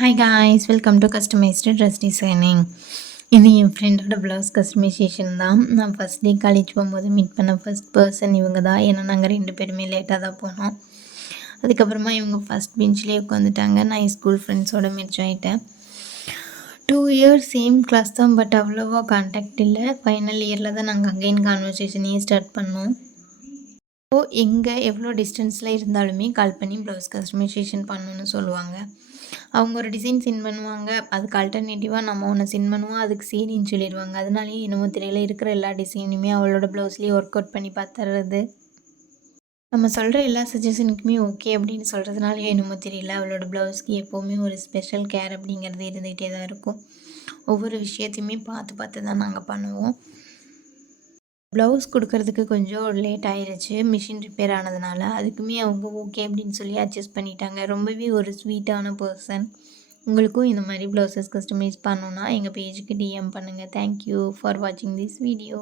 Hi guys, welcome to customised dress designing. இது என் ஃப்ரெண்டோட blouse customisation தான். நான் ஃபஸ்ட் டே காலேஜ் போகும்போது மீட் பண்ண ஃபஸ்ட் பர்சன் இவங்க தான். ஏன்னா நாங்கள் 2 பேருமே லேட்டாக தான் போனோம். அதுக்கப்புறமா இவங்க ஃபஸ்ட் பெஞ்ச்லேயே உட்காந்துட்டாங்க. நான் என் ஸ்கூல் ஃப்ரெண்ட்ஸோட மெர்ஜ் ஆகிட்டேன். 2 இயர்ஸ் சேம் கிளாஸ் தான், பட் அவ்வளோவா கான்டாக்ட் இல்லை. ஃபைனல் இயரில் தான் நாங்கள் அகைன் கான்வர்சேஷனையே ஸ்டார்ட் பண்ணோம். எங்கே எவ்வளோ டிஸ்டன்ஸில் இருந்தாலுமே கால் பண்ணி ப்ளவுஸ் கஸ்டமைசேஷன் பண்ணணுன்னு சொல்லுவாங்க. அவங்க ஒரு டிசைன் சென்ட் பண்ணுவாங்க. அதுக்கு ஆல்டர்னேட்டிவாக நம்ம ஒன்று சென்ட் பண்ணுவோம். அதுக்கு சரின்னு சொல்லிடுவாங்க. அதனாலேயே என்னமோ தெரியல, இருக்கிற எல்லா டிசைனுமே அவளோட ப்ளவுஸ்லேயே ஒர்க் அவுட் பண்ணி பார்த்துறது. நம்ம சொல்கிற எல்லா சஜஷனுக்குமே ஓகே அப்படின்னு சொல்கிறதுனாலையோ என்னமோ தெரியல, அவளோட ப்ளவுஸ்க்கு எப்போவுமே ஒரு ஸ்பெஷல் கேர் அப்படிங்கிறது இருந்துகிட்டே தான் இருக்கும். ஒவ்வொரு விஷயத்தையுமே பார்த்து பார்த்து தான் நாங்கள் பண்ணுவோம். ப்ளவுஸ் கொடுக்கறதுக்கு கொஞ்சம் லேட் ஆயிடுச்சு, மிஷின் ரிப்பேர் ஆனதுனால. அதுக்குமே அவங்க ஓகே அப்படின்னு சொல்லி அட்ஜஸ்ட் பண்ணிட்டாங்க. ரொம்பவே ஒரு ஸ்வீட்டான பர்சன். உங்களுக்கும் இந்த மாதிரி ப்ளவுசஸ் கஸ்டமைஸ் பண்ணணுன்னா எங்கள் பேஜுக்கு டிஎம் பண்ணுங்கள். தேங்க்யூ ஃபார் வாட்சிங் திஸ் வீடியோ.